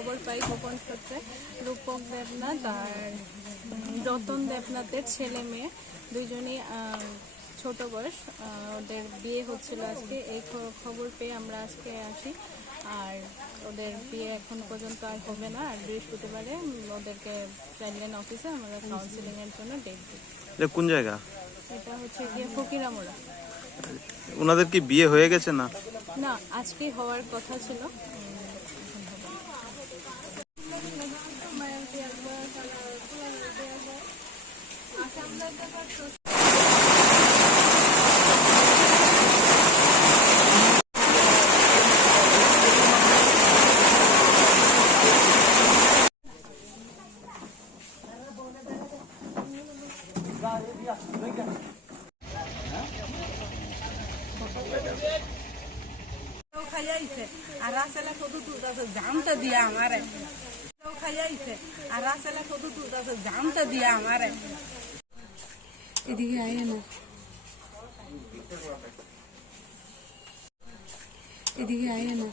খবর পাই গোপন সূত্রে রূপক দেবনাথ আর রতন দেবনাথের ছেলে মেয়ে দুইজনই ছোট বয়স, ওদের বিয়ে হচ্ছিল আজকে। এই খবর পেয়ে আমরা আজকে আসি, আর ওদের বিয়ে এখন পর্যন্ত আর হবে না। আর বৃহস্পতিবারে ওদেরকে চাইল্ডলাইন অফিসে আমরা কাউন্সিলিং এর জন্য ডেট দিই। কোন জায়গা? এটা হচ্ছে গিয়ে ফকিরামোড়া। ওনাদের কি বিয়ে হয়ে গেছে? না না, আজকে হওয়ার কথা ছিল। আর রাসেলা কত দুধ আছে জামটা দিয়ে আমারে খাইয়াইছে, আর রাসেলা কত দুধ আছে জামটা দিয়ে আমারে। এদিকে আয় না, এদিকে আয় না।